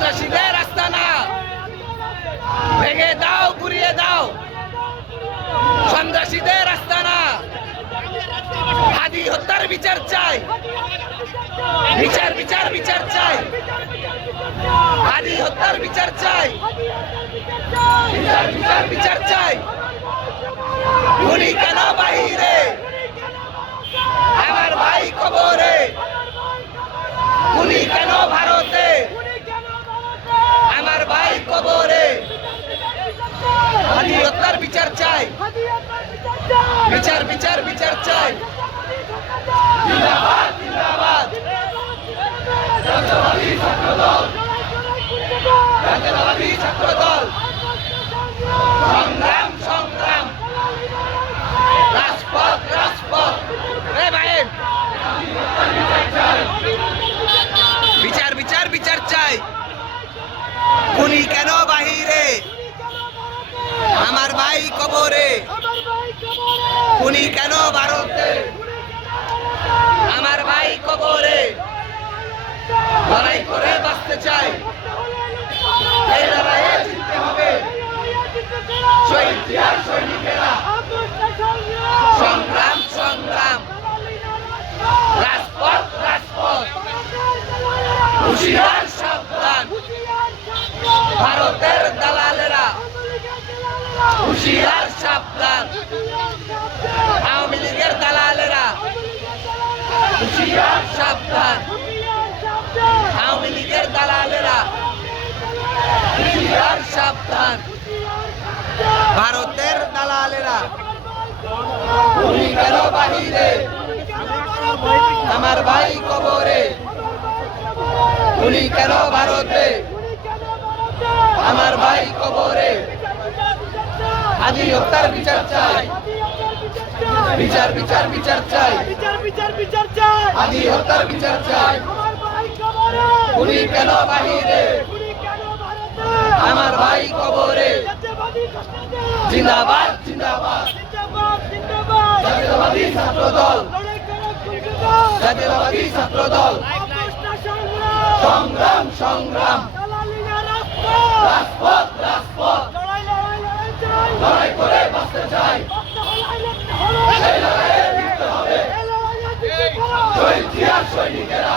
সন্ত্রাসীদের আস্তানা ভেঙে দাও, গুড়িয়ে দাও। সন্ত্রাসীদের আস্তানা। হাদি হত্যার বিচার চাই, বিচার বিচার বিচার চাই। হাদি হত্যার বিচার চাই, বিচার বিচার বিচার চাই। গুলি কেন বাহিরে, আমার ভাই কবরে। গুলি কেন ভারতে, আমার ভাই কবরে। হাদি হত্যার বিচার চাই, বিচার বিচার বিচার চাই। জিন্দাবাদ জিন্দাবাদ জাতীয়তাবাদী ছাত্রদল, জাতীয়তাবাদী ছাত্রদল। সংগ্রাম সংগ্রাম, রাজপথ রাজপথ। বিচার বিচার বিচার চাই। গুলি কেন বাহিরে, আমার ভাই কবরে। গুলি কেন ভারতে, আমার ভাই কবরে। লড়াই করে বাঁচতে চাই, এই লড়াইয়ে জিততে হবে। শহীদ জিয়ার সৈনিকেরা। সংগ্রাম সংগ্রাম, রাজপথ রাজপথ। হুঁশিয়ার সাবধান, ভারতের দালালেরা। হুঁশিয়ার সাবধান, আওয়ামী লীগের দালালেরা। হুঁশিয়ার সাবধান, আওয়ামী লীগের দালালেরা। হুঁশিয়ার সাবধান, ভারতের দালালেরা। গুলি কেন বাহিরে, আমার ভাই কবরে। গুলি কেন ভারতে, আমার ভাই কবরে। হাদি হত্যার বিচার চাই, বিচার বিচার বিচার চাই। হাদি হত্যার বিচার চাই। গুলি কেন বাহিরে, আমার ভাই কবরে। জিন্দাবাদ জিন্দাবাদ জাতীয়তাবাদী ছাত্রদল, জাতীয়তাবাদী ছাত্রদল। সংগ্রাম সংগ্রাম, রাজপথ রাজপথ। লড়াই করে বাঁচতে চাই, এই লড়াইয়ে জিততে হবে। শহীদ জিয়ার সৈনিকেরা।